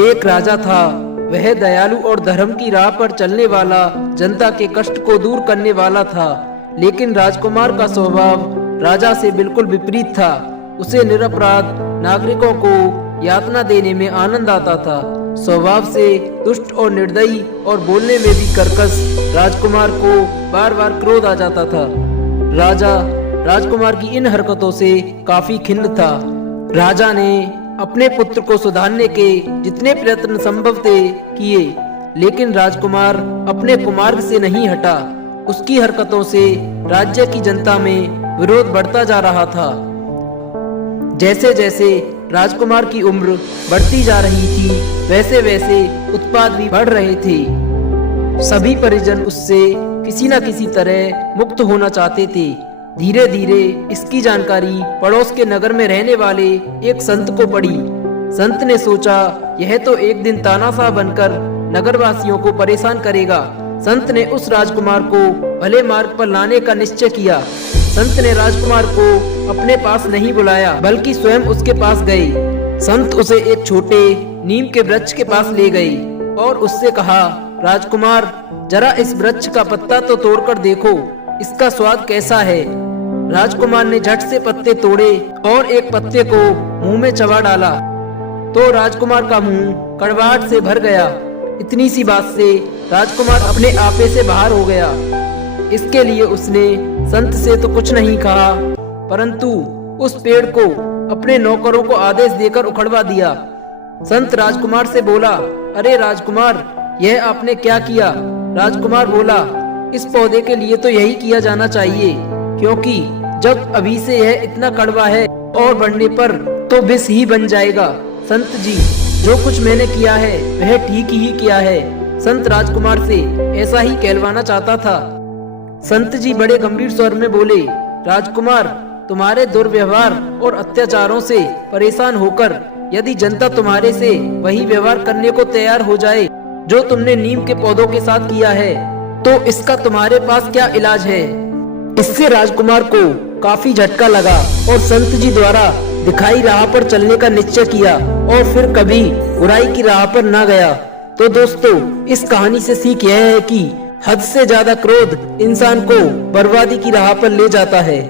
एक राजा था। वह दयालु और धर्म की राह पर चलने वाला, जनता के कष्ट को दूर करने वाला था। लेकिन राजकुमार का स्वभाव राजा से बिल्कुल विपरीत था। उसे निरपराध नागरिकों को यातना देने में आनंद आता था। स्वभाव से दुष्ट और निर्दयी और बोलने में भी कर्कश राजकुमार को बार बार क्रोध आ जाता था। राजा राजकुमार की इन हरकतों से काफी खिन्न था। राजा ने अपने पुत्र को सुधारने के जितने प्रयत्न संभव थे किए, लेकिन राजकुमार अपने कुमार्ग से नहीं हटा। उसकी हरकतों से राज्य की जनता में विरोध बढ़ता जा रहा था। जैसे जैसे राजकुमार की उम्र बढ़ती जा रही थी, वैसे वैसे उत्पात भी बढ़ रहे थे। सभी परिजन उससे किसी न किसी तरह मुक्त होना चाहते थे। धीरे धीरे इसकी जानकारी पड़ोस के नगर में रहने वाले एक संत को पड़ी। संत ने सोचा, यह तो एक दिन तानाशाह बनकर नगरवासियों को परेशान करेगा। संत ने उस राजकुमार को भले मार्ग पर लाने का निश्चय किया। संत ने राजकुमार को अपने पास नहीं बुलाया, बल्कि स्वयं उसके पास गए। संत उसे एक छोटे नीम के वृक्ष के पास ले गए और उससे कहा, राजकुमार, जरा इस वृक्ष का पत्ता तो तोड़कर देखो, इसका स्वाद कैसा है। राजकुमार ने झट से पत्ते तोड़े और एक पत्ते को मुंह में चबा डाला तो राजकुमार का मुंह कड़वाहट से भर गया। इतनी सी बात से राजकुमार अपने आपे से बाहर हो गया। इसके लिए उसने संत से तो कुछ नहीं कहा, परंतु उस पेड़ को अपने नौकरों को आदेश देकर उखड़वा दिया। संत राजकुमार से बोला, अरे राजकुमार, यह आपने क्या किया। राजकुमार बोला, इस पौधे के लिए तो यही किया जाना चाहिए, क्योंकि जब अभी से यह इतना कड़वा है और बढ़ने पर तो विष ही बन जाएगा। संत जी, जो कुछ मैंने किया है वह ठीक ही किया है। संत राजकुमार से ऐसा ही कहलवाना चाहता था। संत जी बड़े गंभीर स्वर में बोले, राजकुमार, तुम्हारे दुर्व्यवहार और अत्याचारों से परेशान होकर यदि जनता तुम्हारे से वही व्यवहार करने को तैयार हो जाए जो तुमने नीम के पौधों के साथ किया है, तो इसका तुम्हारे पास क्या इलाज है। इससे राजकुमार को काफी झटका लगा और संत जी द्वारा दिखाई राह पर चलने का निश्चय किया और फिर कभी बुराई की राह पर ना गया। तो दोस्तों, इस कहानी से सीख यह है कि हद से ज्यादा क्रोध इंसान को बर्बादी की राह पर ले जाता है।